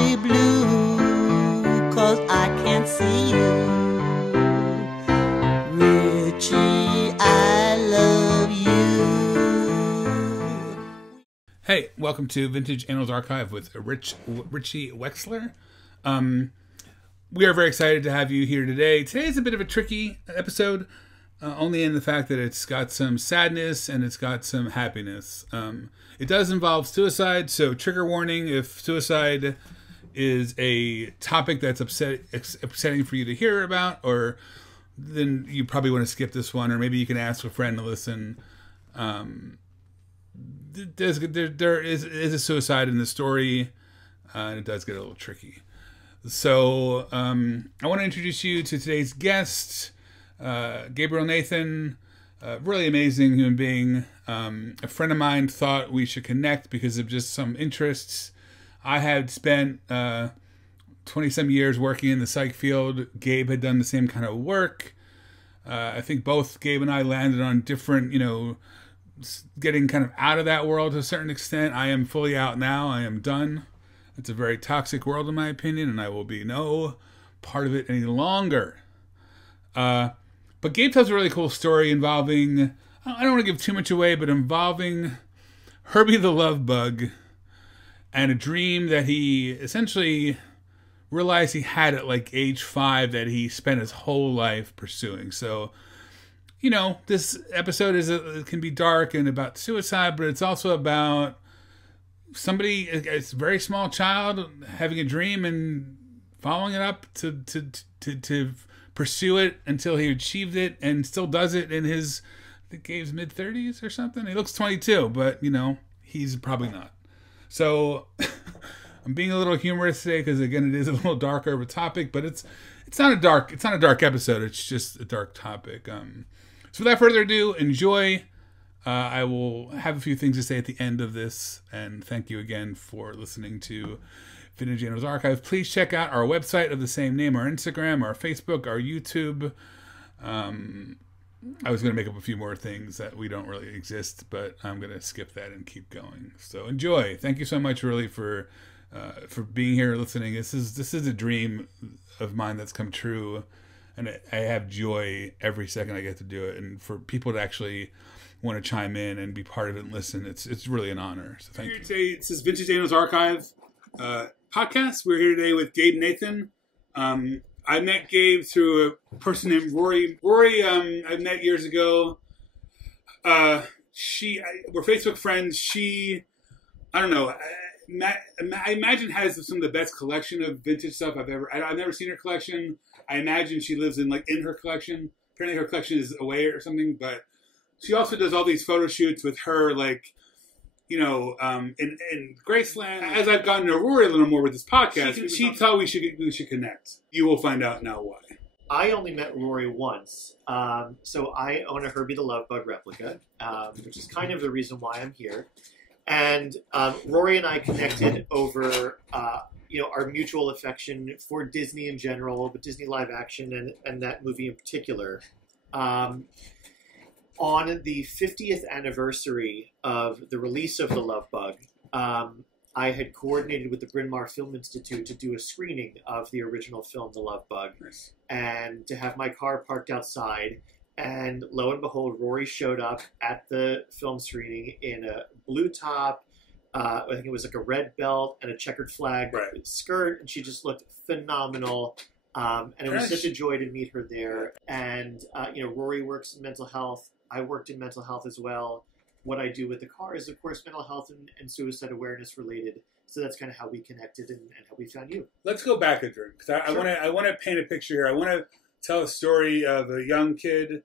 be blue, 'cause I can't see you. Richie, I love you. Hey, welcome to Vintage Annals Archive with Richie Wexler. We are very excited to have you here today. Today is a bit of a tricky episode, only in the fact that it's got some sadness and it's got some happiness. It does involve suicide, so trigger warning if suicide is a topic that's upsetting for you to hear about, or then you probably want to skip this one, or maybe you can ask a friend to listen. There is a suicide in the story, and it does get a little tricky. So I want to introduce you to today's guest, Gabriel Nathan, really amazing human being. A friend of mine thought we should connect because of just some interests. I had spent 20-some years working in the psych field. Gabe had done the same kind of work. I think both Gabe and I landed on different, getting kind of out of that world to a certain extent. I am fully out now. I am done. It's a very toxic world in my opinion, and I will be no part of it any longer. But Gabe tells a really cool story involving, I don't want to give too much away, but involving Herbie the love bug and a dream that he essentially realized he had at like age 5 that he spent his whole life pursuing. So, this episode it can be dark and about suicide, but it's also about somebody, a very small child, having a dream and following it up to pursue it until he achieved it, and still does it in his, I think Gabe's mid-30s or something. He looks 22, but he's probably not. So I'm being a little humorous today because again it is a little darker of a topic, but it's not a dark episode. It's just a dark topic. So without further ado, enjoy. I will have a few things to say at the end of this, and thank you again for listening to Vintage Annals Archive. Please check out our website of the same name, our Instagram, our Facebook, our YouTube. I was going to make up a few more things that we don't really exist, but I'm going to skip that and keep going. So enjoy. Thank you so much, really, for being here, listening. This is a dream of mine that's come true, and I have joy every second I get to do it. And for people to actually want to chime in and be part of it and listen, it's really an honor. So thank you. Today, this is Vintage Annals Archive podcast. We're here today with Gabe Nathan. I met Gabe through a person named Rory. Rory, I met years ago. We're Facebook friends. I don't know. I imagine has some of the best collection of vintage stuff I've never seen her collection. I imagine she lives in her collection. Apparently her collection is away or something, but she also does all these photo shoots with her, in Graceland. As I've gotten to Rory a little more with this podcast, she thought we should connect. You will find out now why. I only met Rory once. So I own a Herbie the Love Bug replica, which is kind of the reason why I'm here. And Rory and I connected over, our mutual affection for Disney in general, but Disney live action and that movie in particular. On the 50th anniversary of the release of The Love Bug, I had coordinated with the Bryn Mawr Film Institute to do a screening of the original film, The Love Bug, nice. And to have my car parked outside. And lo and behold, Rory showed up at the film screening in a blue top, I think it was like a red belt and a checkered flag skirt, and she just looked phenomenal. And it was such a joy to meet her there. And, Rory works in mental health. I worked in mental health as well. What I do with the car is, of course, mental health and suicide awareness related. So that's kind of how we connected and how we found you. Let's go back a drink, because I want to paint a picture here. I want to tell a story of a young kid,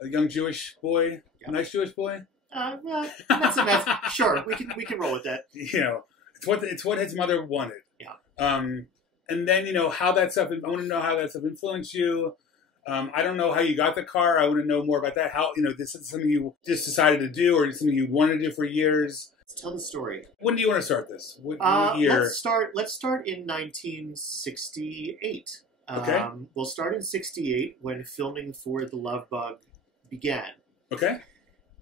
a young Jewish boy, a nice Jewish boy. Sure, we can roll with that. It's what his mother wanted. Yeah. And then how that stuff. I want to know how that stuff influenced you. I don't know how you got the car. I want to know more about that. How, this is something you just decided to do, or something you wanted to do for years? Let's tell the story. When do you want to start this? What year? Let's start in 1968. Okay. We'll start in 68 when filming for The Love Bug began. Okay.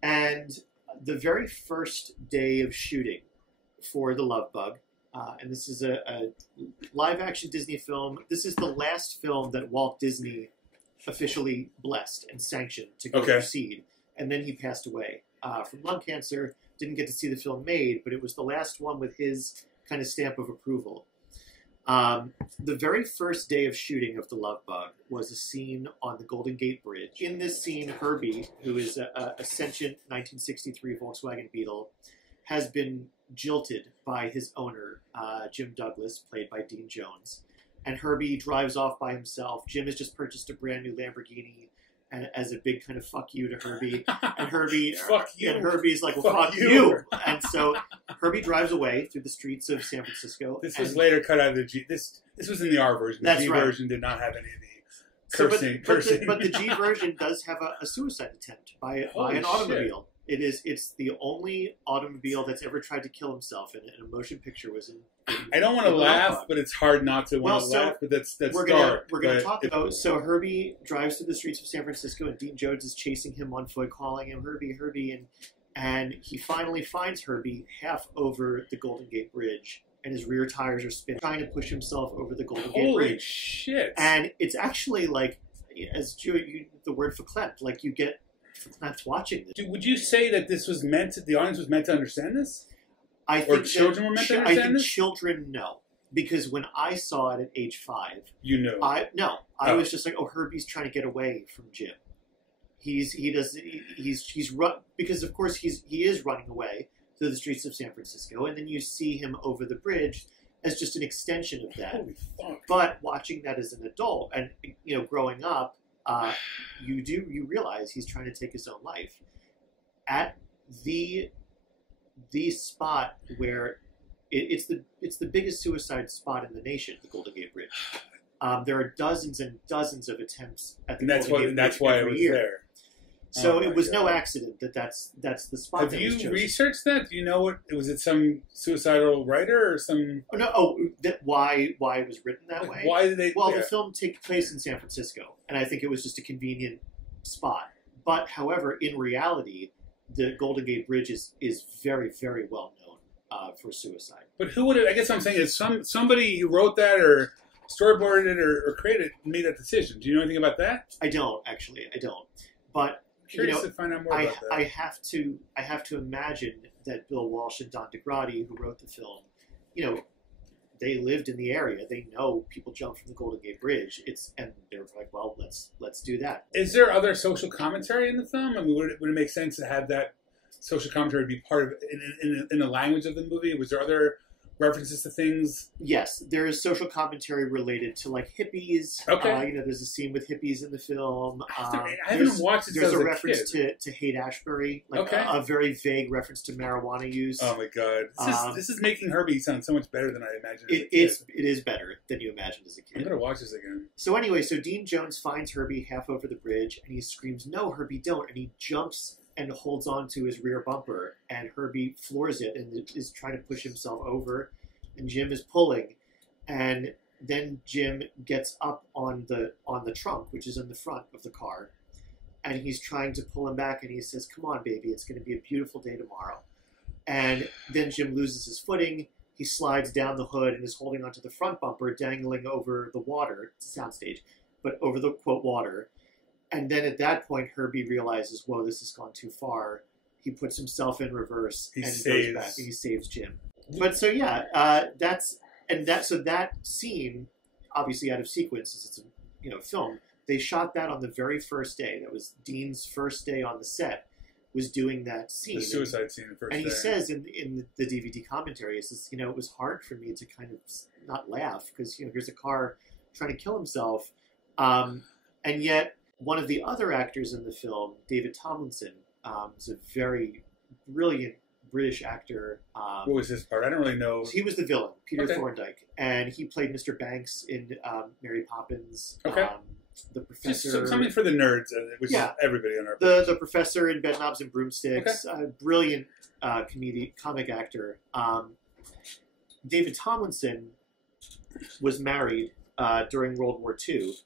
And the very first day of shooting for The Love Bug, and this is a live-action Disney film. This is the last film that Walt Disney officially blessed and sanctioned to go proceed. And then he passed away from lung cancer. Didn't get to see the film made, but it was the last one with his kind of stamp of approval. The very first day of shooting of The Love Bug was a scene on the Golden Gate Bridge. In this scene, Herbie, who is a sentient 1963 Volkswagen Beetle, has been jilted by his owner, Jim Douglas, played by Dean Jones. And Herbie drives off by himself. Jim has just purchased a brand new Lamborghini and as a big kind of fuck you to Herbie. And Herbie, fuck you. And Herbie's like, well, fuck you. And so Herbie drives away through the streets of San Francisco. This was later cut out of the G. This was in the R version. The G version did not have any of the cursing. But the G version does have a suicide attempt by an automobile. It's the only automobile that's ever tried to kill himself in a motion picture. Was in I don't want to laugh, but it's hard not to want to laugh. But that's we're dark. We're gonna talk about. So Herbie drives through the streets of San Francisco, and Dean Jones is chasing him on foot, calling him Herbie, and he finally finds Herbie half over the Golden Gate Bridge, and his rear tires are spinning, trying to push himself over the Golden Gate Bridge. Holy shit! And it's actually like, as the word verklempt, like you get verklempt watching this. Would you say that this was the audience was meant to understand this? I think children were meant to understand I think this? children know. Because when I saw it at age 5, you knew. I was just like, oh, Herbie's trying to get away from Jim. He's run because of course he is running away through the streets of San Francisco, and then you see him over the bridge as just an extension of that. Holy fuck. But watching that as an adult and growing up, you realize he's trying to take his own life at the spot where it's the biggest suicide spot in the nation, the GoldenAte Bridge. There are dozens and dozens of attempts at the Golden Gate Bridge that's why every it was year. there. So it was no accident that's the spot. Have you researched that? Do you know what was it? Some suicidal writer or some? Oh, no. Why it was written that way? Why did they? Well, the film takes place in San Francisco, and I think it was just a convenient spot. But however, in reality, the Golden Gate Bridge is very, very well known for suicide. But who would? I guess what I'm saying is somebody who wrote that or storyboarded it or created it made that decision. Do you know anything about that? I don't actually. I don't. But curious to find out more about that. I have to imagine that Bill Walsh and Don DeGrady, who wrote the film, they lived in the area. They know people jump from the Golden Gate Bridge. And they're like, well, let's do that. Is there other social commentary in the film? I mean, would it make sense to have that social commentary be part of in the language of the movie? Was there other references to things? Yes, there is social commentary related to like hippies. Okay. There's a scene with hippies in the film. I haven't watched it. There's a reference to Haight-Ashbury, like a very vague reference to marijuana use. Oh my god, this is making Herbie sound so much better than I imagined. It is better than you imagined as a kid. I'm gonna watch this again. So anyway, Dean Jones finds Herbie half over the bridge, and he screams, "No, Herbie, don't!" And he jumps and holds on to his rear bumper, and Herbie floors it and is trying to push himself over, and Jim is pulling, and then Jim gets up on the trunk, which is in the front of the car, and he's trying to pull him back, and he says, "Come on, baby, it's going to be a beautiful day tomorrow." And then Jim loses his footing, he slides down the hood and is holding onto the front bumper, dangling over the water. It's a soundstage, but over the, quote, water. And then at that point, Herbie realizes, whoa, this has gone too far. He puts himself in reverse and goes back and he saves Jim. But so yeah, that scene, obviously out of sequence, since it's a film. They shot that on the very first day. That was Dean's first day on the set. Was doing that scene, the suicide scene, the first day. And he says in the DVD commentary, he says, it was hard for me to kind of not laugh because here's a car trying to kill himself, and yet. One of the other actors in the film, David Tomlinson, is a very brilliant British actor. What was his part? I don't really know. He was the villain, Peter Thorndike, and he played Mr. Banks in Mary Poppins. Okay. The professor. Just something for the nerds, which is everybody on our page. The professor in Bedknobs and Broomsticks, brilliant comic actor. David Tomlinson was married during World War II.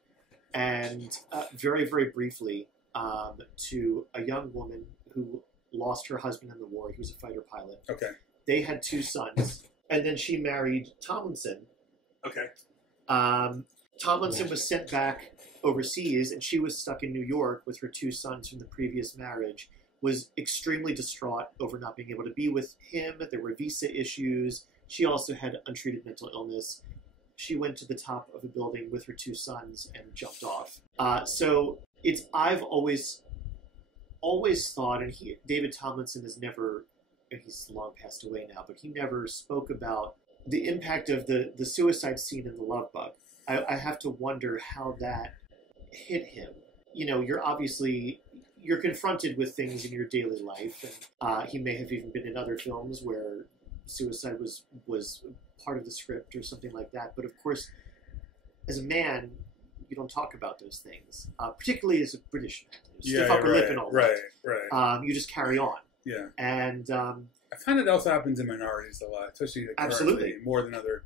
And very, very briefly, to a young woman who lost her husband in the war. He was a fighter pilot. Okay. They had 2 sons, and then she married Tomlinson. Okay. Tomlinson was sent back overseas, and she was stuck in New York with her 2 sons from the previous marriage, was extremely distraught over not being able to be with him. There were visa issues. She also had untreated mental illness. She went to the top of a building with her 2 sons and jumped off. So I've always thought, and David Tomlinson has never, and he's long passed away now, but he never spoke about the impact of the suicide scene in The Love Bug. I have to wonder how that hit him. You know, you're confronted with things in your daily life, and he may have even been in other films where suicide was part of the script or something like that. But of course, as a man, you don't talk about those things, particularly as a British man. Stiff upper lip and all that. Right. You just carry on. Yeah. And I find it also happens in minorities a lot, especially absolutely more than other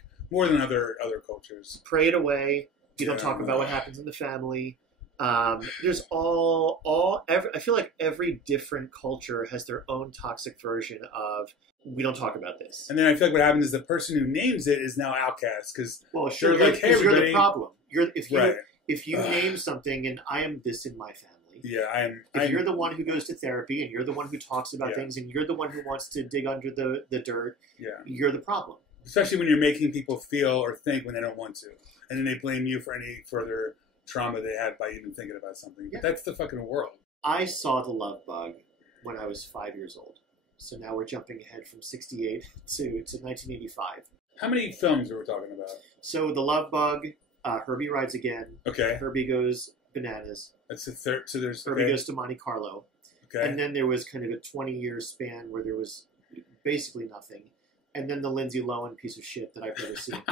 cultures. Pray it away. You don't talk about what happens in the family. There's I feel like every different culture has their own toxic version of, we don't talk about this. And then I feel like what happens is the person who names it is now outcast because sure, you're like, hey, you're the problem. If you Right. name something, and I am this in my family. Yeah, If you're the one who goes to therapy, and you're the one who talks about things, and you're the one who wants to dig under the dirt, you're the problem. Especially when you're making people feel or think when they don't want to, and then they blame you for any further trauma they had by even thinking about something. But that's the fucking world. I saw The Love Bug when I was 5 years old. So now we're jumping ahead from 68 to 1985. How many films are we talking about? So The Love Bug, Herbie Rides Again. Okay. Herbie Goes Bananas. That's the third. So there's Herbie Goes to Monte Carlo. Okay. And then there was kind of a 20-year span where there was basically nothing. And then the Lindsay Lohan piece of shit that I've never seen.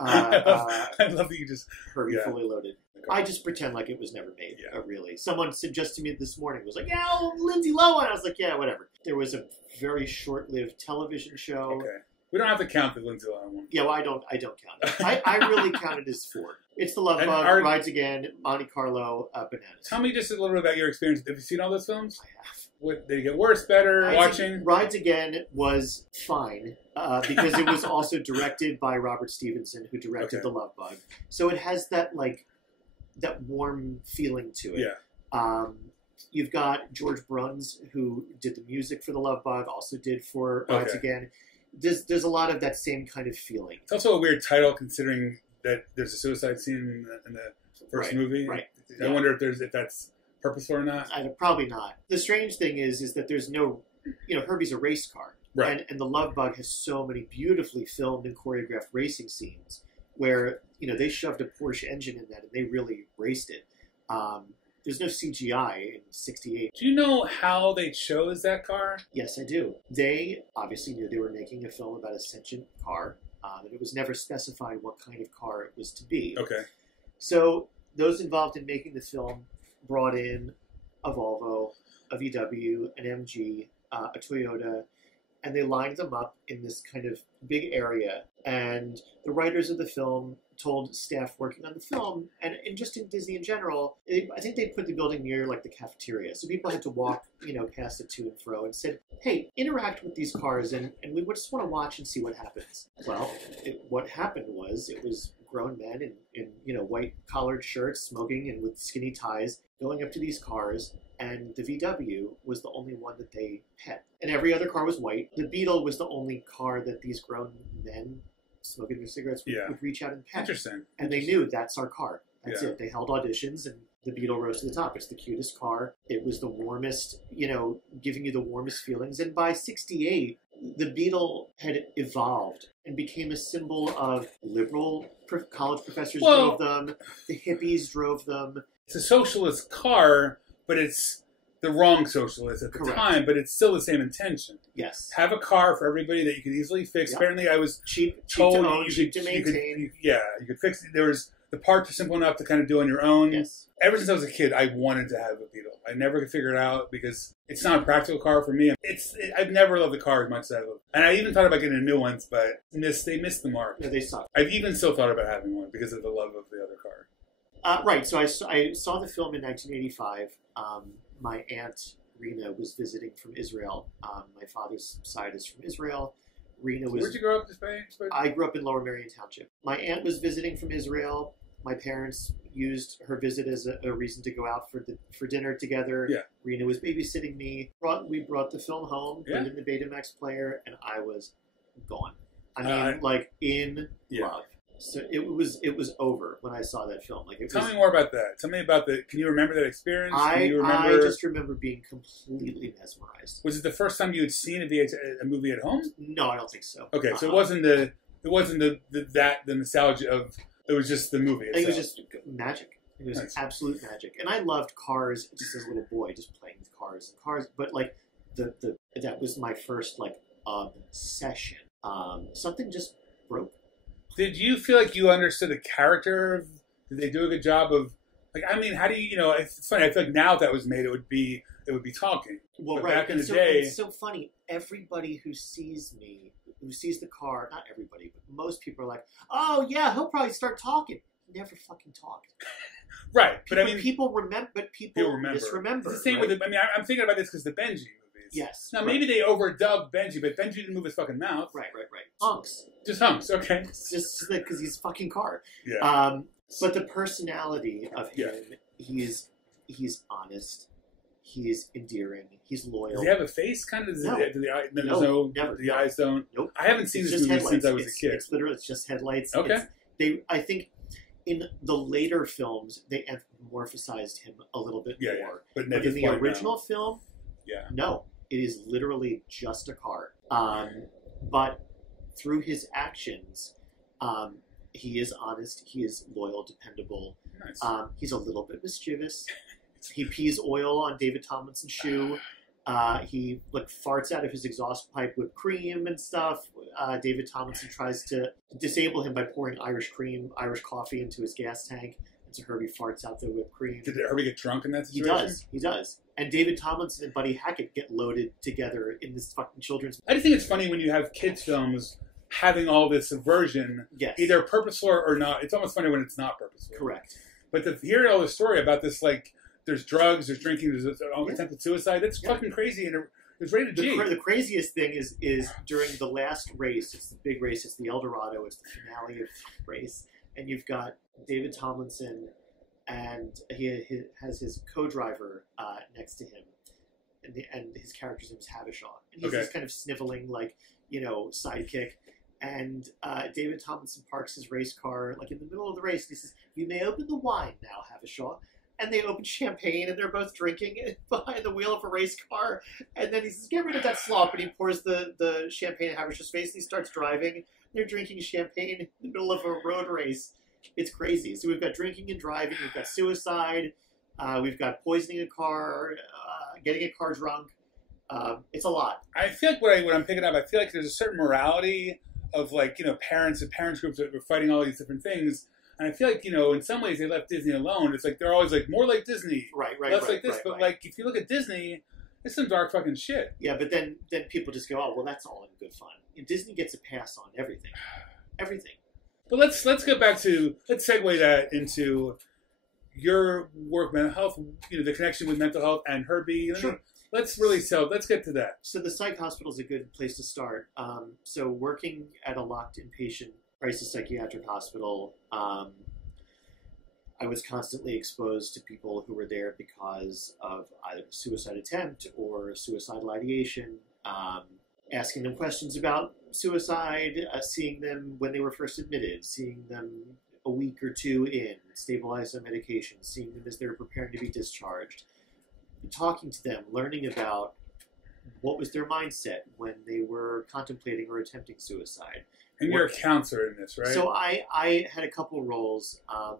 I love that you just... Herbie Fully Loaded. Okay. I just pretend like it was never made, really. Someone said just to me this morning, was like, yeah, Lindsay Lohan. I was like, yeah, whatever. There was a very short-lived television show. Okay. We don't have to count the Lindsay Lohan one. Yeah, well, I don't count it. I really count it as 4. It's The Love Bug, Rides Again, Monte Carlo, Bananas. Tell me just a little bit about your experience. Have you seen all those films? I have. What, did it get worse, better, watching? Rides Again was fine because it was also directed by Robert Stevenson, who directed The Love Bug. So it has that warm feeling to it. Yeah. You've got George Bruns, who did the music for The Love Bug, also did for Rides Again. There's a lot of that same kind of feeling. It's also a weird title considering that there's a suicide scene in the first movie. Right. I wonder if that's purposeful or not. Probably not. The strange thing is that there's no, Herbie's a race car. Right. And The Love Bug has so many beautifully filmed and choreographed racing scenes where, they shoved a Porsche engine in that and they really raced it. There's no CGI in 68. Do you know how they chose that car? Yes, I do. They obviously knew they were making a film about a sentient car, and it was never specified what kind of car it was to be. Okay. So those involved in making the film brought in a Volvo, a VW, an MG, a Toyota, and they lined them up in this kind of big area. And the writers of the film told staff working on the film, and just in Disney in general, I think they put the building near the cafeteria. So people had to walk, past it to and fro, and said, hey, interact with these cars, and we just want to watch and see what happens. Well, what happened was, it was grown men in white collared shirts, smoking and with skinny ties, going up to these cars, and the VW was the only one that they had. And every other car was white. The Beetle was the only car that these grown men smoking their cigarettes would reach out and pet. Interesting. And they knew, that's our car. That's it. They held auditions, and the Beetle rose to the top. It's the cutest car. It was the warmest, giving you the warmest feelings. And by 68, the Beetle had evolved and became a symbol of liberal college professors drove them. The hippies drove them. It's a socialist car, but it's the wrong socialist at the time, but it's still the same intention. Yes. Have a car for everybody that you could easily fix. Yep. Apparently I was cheap to own, cheap to maintain. You could fix it. There was the parts are simple enough to kind of do on your own. Yes. Ever since I was a kid, I wanted to have a Beetle. I never could figure it out because it's not a practical car for me. I've never loved the car as much as I love. And I even thought about getting new ones, but they missed the mark. Yeah, they suck. I've even still thought about having one because of the love of the other car. Right. So I saw the film in 1985. My aunt Rena was visiting from Israel. My father's side is from Israel. Rena was. Where'd you grow up in Spain? I grew up in Lower Merion Township. My aunt was visiting from Israel. My parents used her visit as a reason to go out for dinner together. Yeah. Rena was babysitting me. We brought the film home, put it in the Betamax player, and I was gone. I mean, like in love. So it was over when I saw that film. Like, Tell me more about that. Tell me about the. Can you remember that experience? I just remember being completely mesmerized. Was it the first time you had seen a movie at home? No, I don't think so. Okay, so it wasn't the nostalgia of. It was just the movie itself. I think it was just magic. It was absolute magic, and I loved cars just as a little boy, just playing with cars. But like that was my first like obsession. Something just broke. Did you feel like you understood the character? Did they do a good job of, like, I mean, how do you, it's funny, I feel like now if that was made, it would be talking. Well, but right. back in the day. It's so funny. Everybody who sees the car, not everybody, but most people are like, oh yeah, he'll probably start talking. He never fucking talked. Right. But I mean. People remember, but people misremember. It's the same with I mean, I'm thinking about this because the Benji movies. Yes. Now, maybe they overdubbed Benji, but Benji didn't move his fucking mouth. Right. Hunks. Just hunks, okay. It's just because he's a fucking car. Yeah. But the personality of him, he's honest, he's endearing, he's loyal. Does he have a face, kind of? No. Never. The eyes don't? Nope. I haven't seen this movie since I was a kid. It's literally just headlights. Okay. I think in the later films, they anthropomorphized him a little bit more. Yeah. But in the original film, no. It is literally just a car. But through his actions, he is honest, he is loyal, dependable. Nice. He's a little bit mischievous. He pees oil on David Tomlinson's shoe. He farts out of his exhaust pipe whipped cream and stuff. David Tomlinson tries to disable him by pouring Irish coffee into his gas tank. And so Herbie farts out the whipped cream. Did Herbie get drunk in that situation? He does. And David Tomlinson and Buddy Hackett get loaded together in this fucking children's. I just think it's funny when you have kids' films having all this subversion, either purposeful or not. It's almost funny when it's not purposeful. Correct. But to hear all the story about this, like, there's drugs, there's drinking, there's attempted suicide, that's fucking crazy, and it's rated G. The craziest thing is during the last race, it's the big race, it's the El Dorado, it's the finale of the race, and you've got David Tomlinson, and he has his co-driver next to him, and his character's name is Havisham, and he's this kind of sniveling, sidekick. And David Tomlinson parks his race car in the middle of the race. And he says, "You may open the wine now, Havisham." And they open champagne, and they're both drinking behind the wheel of a race car. And then he says, "Get rid of that slop," and he pours the champagne in Havisham's face. And he starts driving. They're drinking champagne in the middle of a road race. It's crazy. So we've got drinking and driving. We've got suicide. We've got poisoning a car, getting a car drunk. It's a lot. I feel like what I'm picking up, I feel like there's a certain morality of parents and parents groups that were fighting all these different things. And I feel like, in some ways they left Disney alone. It's like they're always like, more like Disney. Less like this. But if you look at Disney, it's some dark fucking shit. Yeah, but then people just go, oh, well, that's all in good fun. Disney gets a pass on everything. Everything. But let's go back to, let's segue that into your work, mental health, the connection with mental health and Herbie. Sure. Let's get to that. So the psych hospital is a good place to start. So working at a locked inpatient crisis psychiatric hospital, I was constantly exposed to people who were there because of either a suicide attempt or suicidal ideation, asking them questions about suicide, seeing them when they were first admitted, seeing them a week or two in, stabilized on medication, seeing them as they were preparing to be discharged, talking to them, learning about what was their mindset when they were contemplating or attempting suicide. And you're a counselor in this, right? So I had a couple roles. I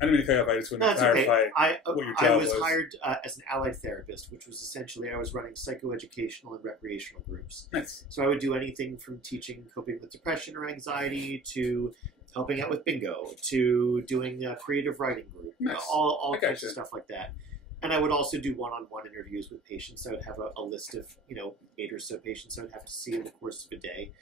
don't mean to cut off. I just want to clarify what your job was. I was hired as an allied therapist, which was essentially I was running psychoeducational and recreational groups. Nice. So I would do anything from teaching coping with depression or anxiety to helping out with bingo to doing a creative writing group. Nice. All kinds of stuff like that. And I would also do one-on-one interviews with patients. I would have a list of 8 or so patients I would have to see in the course of a day,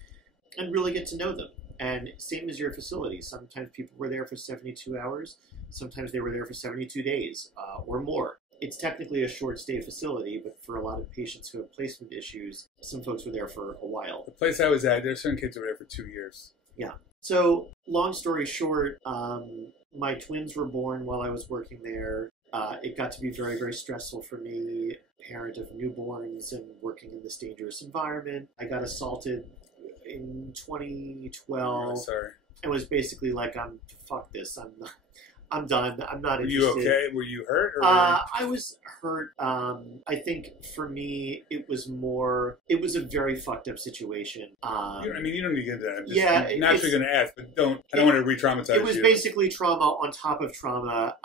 and really get to know them. And same as your facility. Sometimes people were there for 72 hours. Sometimes they were there for 72 days or more. it's technically a short stay facility, but for a lot of patients who have placement issues, some folks were there for a while. The place I was at, there's certain kids who were there for 2 years. Yeah. So, long story short, my twins were born while I was working there. It got to be very, very stressful for me, parent of newborns and working in this dangerous environment. I got assaulted in 2012. Oh, sorry. And was basically like, fuck this. I'm done. I'm not Were interested. you okay? Were you hurt? Or I was hurt. I think for me, it was a very fucked up situation. I mean, you don't need to get into that. I'm just Yeah, naturally going to ask, but I don't want to re-traumatize you. It was basically trauma on top of trauma,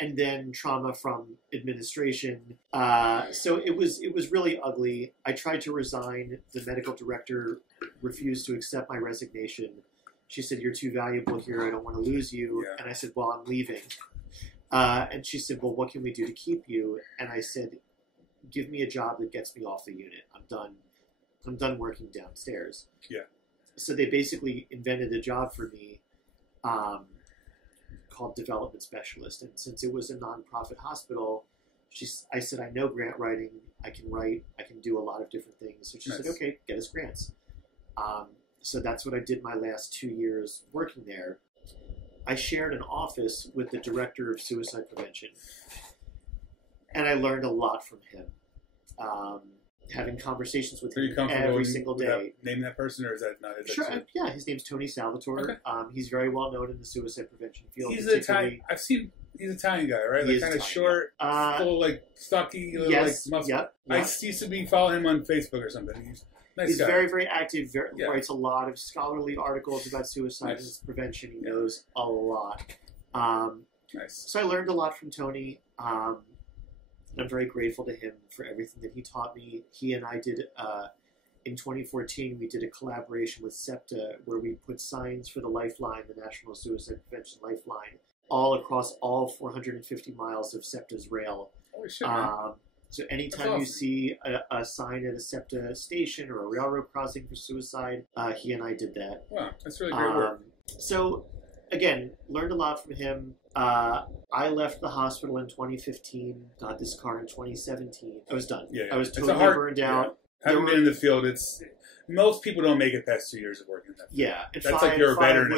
and then trauma from administration. So it was really ugly. I tried to resign. The medical director refused to accept my resignation. She said, "You're too valuable here. I don't want to lose you." Yeah. And I said, "Well, I'm leaving." And she said, "Well, what can we do to keep you?" And I said, "Give me a job that gets me off the unit. I'm done. I'm done working downstairs." Yeah. So they basically invented a job for me called development specialist. And since it was a nonprofit hospital, I said, "I know grant writing. I can write. I can do a lot of different things." So she said, "Okay, get us grants." So that's what I did my last 2 years working there. I shared an office with the director of suicide prevention, and I learned a lot from him. Having conversations with him every single day. Name that person, or is that not? Sure. Yeah, his name's Tony Salvatore. Okay. He's very well known in the suicide prevention field. He's Italian. I've seen. He's an Italian guy, right? Like kind of short, full, like stocky, yes, like muscle. Yep. I used to be following him on Facebook or something. He's guy. Very, very active. Writes a lot of scholarly articles about suicide and prevention. He knows a lot. Nice. So I learned a lot from Tony. And I'm very grateful to him for everything that he taught me. He and I did, in 2014, we did a collaboration with SEPTA where we put signs for the Lifeline, the National Suicide Prevention Lifeline, all across all 450 miles of SEPTA's rail. Holy shit, man. So anytime you see a sign at a SEPTA station or a railroad crossing for suicide, he and I did that. Wow, that's really great work. So, again, learned a lot from him. I left the hospital in 2015, got this car in 2017. I was done. Yeah. I was totally burned out. Having been in the field, most people don't make it past 2 years of working in that field. Yeah. And that's like you're a veteran.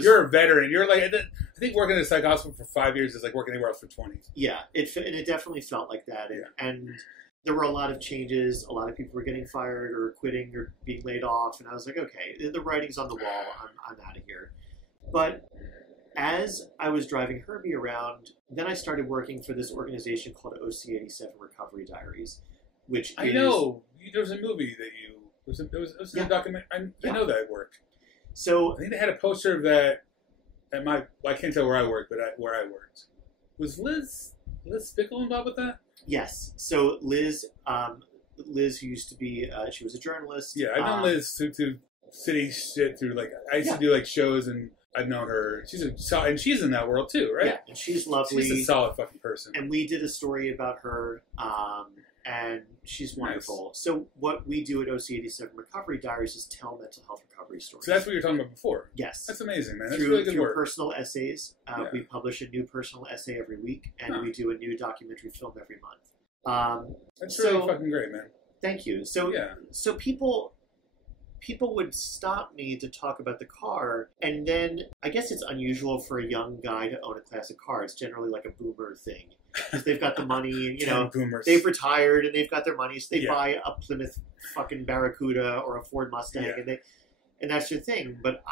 You're a veteran. You're like, I think working in a psych hospital for 5 years is like working anywhere else for 20. Yeah, it definitely felt like that. And there were a lot of changes. A lot of people were getting fired or quitting or being laid off. And I was like, okay, the writing's on the wall. I'm out of here. But as I was driving Herbie around, then I started working for this organization called OC87 Recovery Diaries, which I know. There was a movie that you... It was a document. I know that work. So I think they had a poster of that at my... Well, I can't tell where I worked, but where I worked. Was Liz Spickle involved with that? Yes. So Liz, who used to be... she was a journalist. Yeah, I've known Liz through city shit, through like... I used to do like shows, and I've known her. And she's in that world too, right? Yeah, and she's lovely. She's a solid fucking person. And we did a story about her, and she's wonderful. Nice. So what we do at OC87 Recovery Diaries is tell mental health recovery stories. So that's what you were talking about before? Yes. That's amazing, man. That's really good work. Through personal essays. We publish a new personal essay every week, and we do a new documentary film every month. That's really fucking great, man. Thank you. So, so people would stop me to talk about the car, and then I guess it's unusual for a young guy to own a classic car. It's generally like a boomer thing. They've got the money, and they've retired, and they've got their money, so they buy a Plymouth fucking Barracuda or a Ford Mustang, and that's their thing. But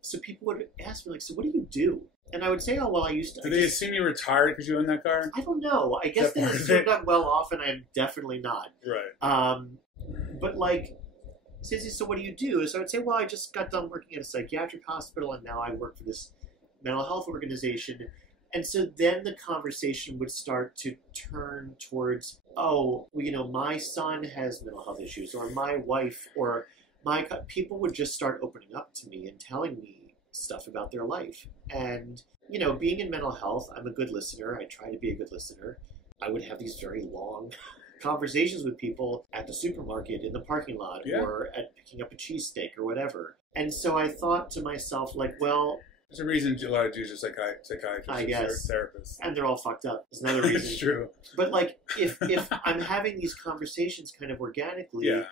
so people would ask me, like, so what do you do? And I would say, oh, well, I used to... Did they assume you retired because you owned that car? I don't know. I guess they assumed I'm well off, and I'm definitely not. Right. But, like... So what do you do? So I would say, well, I just got done working at a psychiatric hospital, and now I work for this mental health organization. And so then the conversation would start to turn towards, oh, well, my son has mental health issues, or my wife, or people would just start opening up to me and telling me stuff about their life. And, being in mental health, I'm a good listener. I try to be a good listener. I would have these very long conversations with people at the supermarket, in the parking lot, or at picking up a cheesesteak or whatever. And so I thought to myself, like, well, There's a reason a lot of Jews are psychiatrists I guess. or therapists. And they're all fucked up. There's another reason. It's true. But like, if I'm having these conversations kind of organically, Yeah.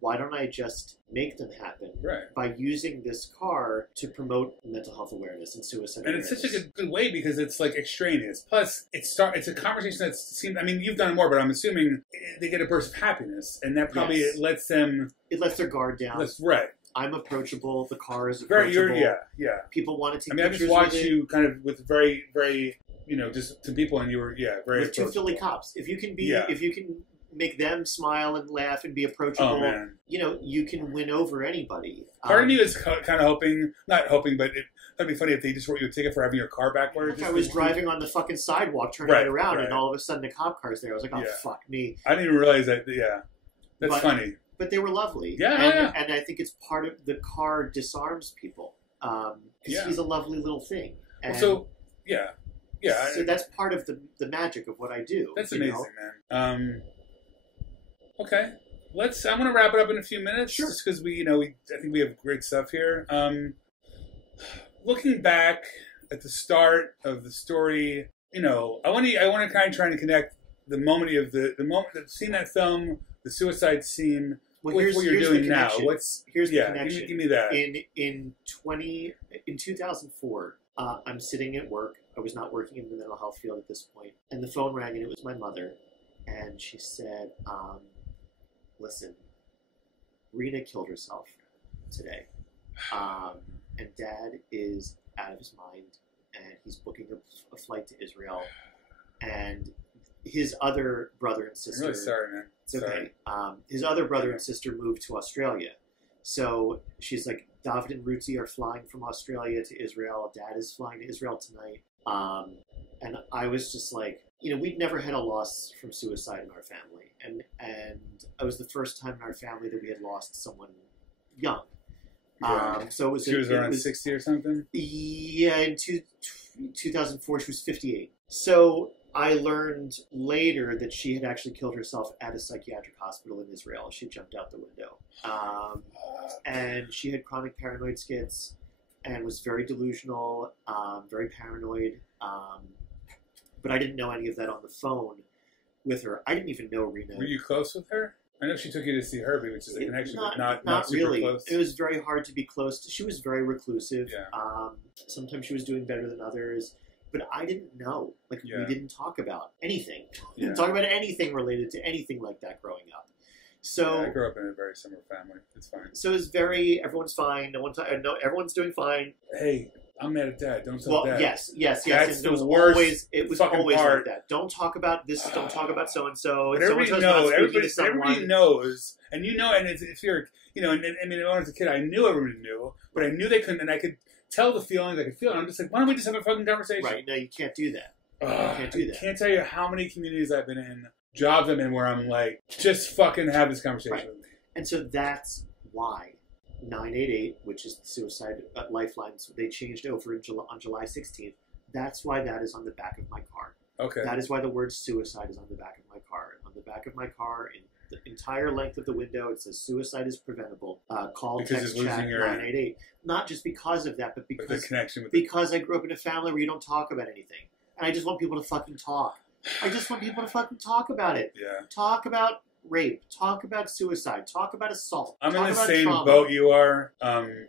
why don't I just make them happen Right. by using this car to promote mental health awareness and suicide And awareness? it's such a good way because it's like extraneous. Plus, it's a conversation that seems. I mean, you've done more, but I'm assuming they get a burst of happiness, and that probably Yes. lets them. It lets their guard down. That's right. I'm approachable. The car is Very. approachable. Yeah. People want to take I mean, I pictures just watched with it. you kind of with very, very, just to people, and you were very With two approachable. Philly cops. If you can be, Yeah. if you can make them smile and laugh and be approachable, Oh man. you can win over anybody. Part of me was kind of hoping, not hoping, but that'd be funny if they just wrote you a ticket for having your car backwards. I was driving on the fucking sidewalk, turning it around, and all of a sudden the cop car's there. I was like, oh, Yeah. fuck me. I didn't even realize that. Yeah, that's funny. But they were lovely. Yeah. And I think it's part of the car disarms people. Because he's a lovely little thing. And So that's part of the magic of what I do. That's amazing, man. Okay, I'm gonna wrap it up in a few minutes, Sure. just because I think we have great stuff here. Looking back at the start of the story, I want to kind of try and connect the moment of the moment of seeing that film, the suicide scene, with what you're doing now. Here's the connection. Give me that. In 2004, I'm sitting at work. I was not working in the mental health field at this point, and the phone rang, and it was my mother, and she said, "Listen, Rena killed herself today, and Dad is out of his mind, and he's booking a flight to Israel, and his other brother and sister." I'm really sorry, man. It's okay. His other brother and sister moved to Australia. So she's like, David and Ruzi are flying from Australia to Israel. Dad is flying to Israel tonight. And I was just like, we'd never had a loss from suicide in our family. And it was the first time in our family that we had lost someone young. Yeah. So it was, She was around 60 or something? Yeah, in 2004, she was 58. So I learned later that she had actually killed herself at a psychiatric hospital in Israel. She jumped out the window. And she had chronic paranoid schiz and was very delusional, very paranoid. But I didn't know any of that on the phone with her. I didn't even know Rena. Were you close with her? I know she took you to see Herbie, which is a connection, but not super really. close. It was very hard to be close. She was very reclusive. Yeah. Sometimes she was doing better than others. But I didn't know. We didn't talk about anything. We didn't talk about anything related to anything like that growing up. So I grew up in a very similar family. It's fine. So it's everyone's fine. No, everyone's doing fine. Hey, I'm mad at Dad. Don't tell Dad. Yes. That's It was the worst always part. like that. Don't talk about this. Don't talk about so and so. Everybody knows. Everybody knows. And and if you're, and I mean, when I was a kid, I knew everybody knew, but I knew they couldn't, and I could tell the feelings. I could feel it. I'm just like, why don't we just have a fucking conversation? Right. No, you can't do that. You can't do that. I can't tell you how many communities I've been in, jobs I'm in, where I'm like, just fucking have this conversation with me. And so that's why 988, which is the suicide lifeline, so they changed over on July 16th. That's why that is on the back of my car. Okay. That is why the word suicide is on the back of my car. On the back of my car, in the entire length of the window, it says suicide is preventable. Call, text, chat, 988. Not just because of that, but because the connection with I grew up in a family where you don't talk about anything. And I just want people to fucking talk. I just want people to fucking talk about it. Yeah. Talk about rape. Talk about suicide. Talk about assault. I'm talk in the about same trauma. boat you are.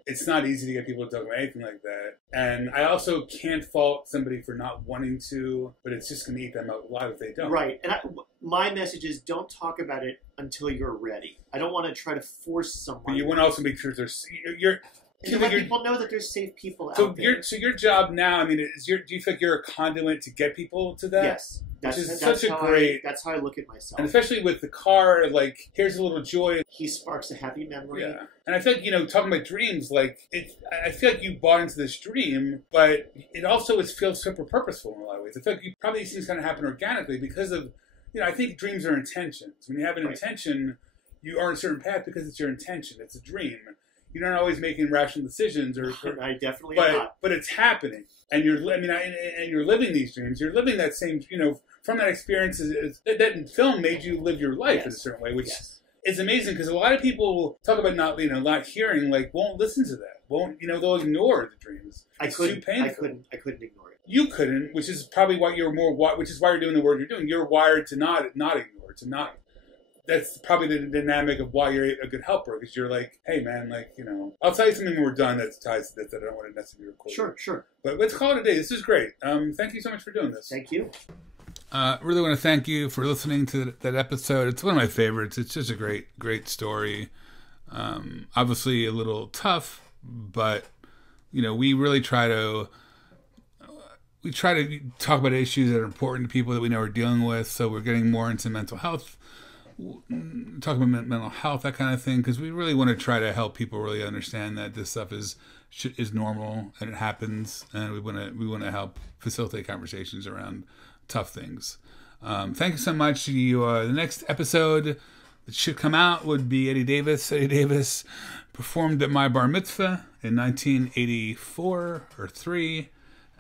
It's not easy to get people to talk about anything like that. And I also can't fault somebody for not wanting to, but it's just going to eat them out alive if they don't. Right. And my message is don't talk about it until you're ready. I don't want to try to force someone. But you want to also make sure you're to let people know that there's safe people out there. So your job now, I mean, do you feel like you're a conduit to get people to that? Yes. That's that's how I look at myself. And especially with the car, like, here's a little joy. He sparks a happy memory. Yeah. And I feel like, talking about dreams, like, I feel like you bought into this dream, but it also feels super purposeful in a lot of ways. I feel like probably these things kind of happen organically because of, I think dreams are intentions. When you have an intention, you are on a certain path because it's your intention. It's a dream. You're not always making rational decisions, I definitely am not. But it's happening, and you're living these dreams. You're living that same, from that experience. That film made you live your life in a certain way, which is amazing because a lot of people talk about not hearing, like, won't listen to that, won't, they'll ignore the dreams. It's too painful. I couldn't ignore it. You couldn't, which is probably why which is why you're doing the work you're doing. You're wired to not ignore, to not. That's probably the dynamic of why you're a good helper, because you're like, hey man, like, I'll tell you something when we're done that ties to this that I don't want to necessarily record. Sure. But let's call it a day. This is great. Thank you so much for doing this. Thank you. Really want to thank you for listening to that episode. It's one of my favorites. It's just a great story. Obviously a little tough, but we really try to talk about issues that are important to people that we know are dealing with. So we're getting more into mental health, talking about mental health, that kind of thing, because we really want to try to help people really understand that this stuff is normal and it happens, and we want to help facilitate conversations around tough things. Thank you so much. The next episode that should come out would be Eddie Davis. Eddie Davis performed at my bar mitzvah in 1984 or 3,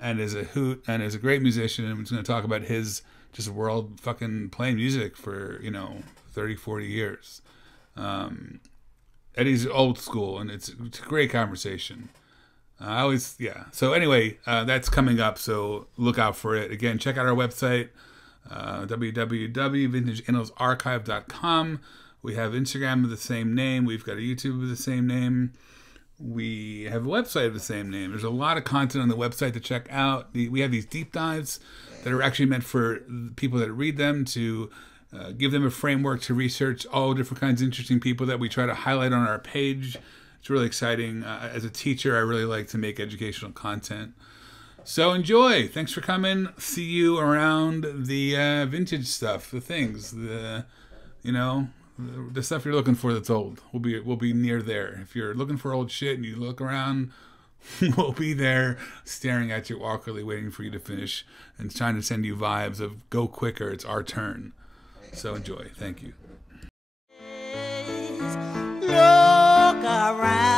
and is a hoot and is a great musician. And we're going to talk about his just world fucking playing music for 30, 40 years. Eddie's old school, and it's a great conversation. So anyway, that's coming up, so look out for it. Again, check out our website, www.vintageannalsarchive.com. We have Instagram of the same name. We've got a YouTube of the same name. We have a website of the same name. There's a lot of content on the website to check out. We have these deep dives that are actually meant for people that read them, to give them a framework to research all different kinds of interesting people that we try to highlight on our page. It's really exciting. As a teacher, I really like to make educational content. So enjoy. Thanks for coming. See you around the vintage stuff, the things, the stuff you're looking for that's old. We'll be near there. If you're looking for old shit and you look around, we'll be there staring at you awkwardly, waiting for you to finish and trying to send you vibes of go quicker, it's our turn. So enjoy. Thank you. Look around.